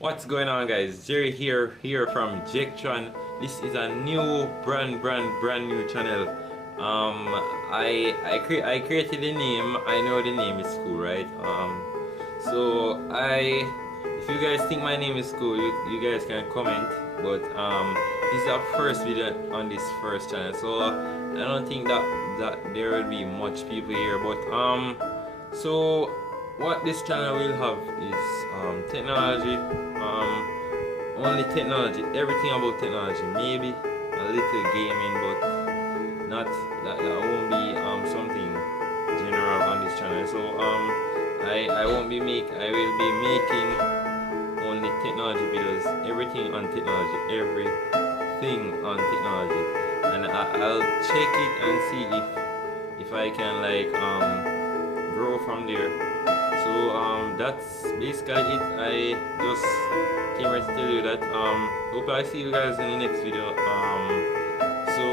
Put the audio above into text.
What's going on, guys? Jerry here from Jektron. This is a new brand new channel. I created the name. I know the name is cool, right? So I if you guys think my name is cool, you guys can comment. But this is our first video on this first channel, so I don't think that there will be much people here. But so what this channel will have is technology, only technology, everything about technology, maybe a little gaming, but not that won't be something general on this channel. So I will be making only technology videos, everything on technology, everything on technology, and I'll check it and see if I can like grow from there. So that's basically it. I just came here to tell you that hope I see you guys in the next video. So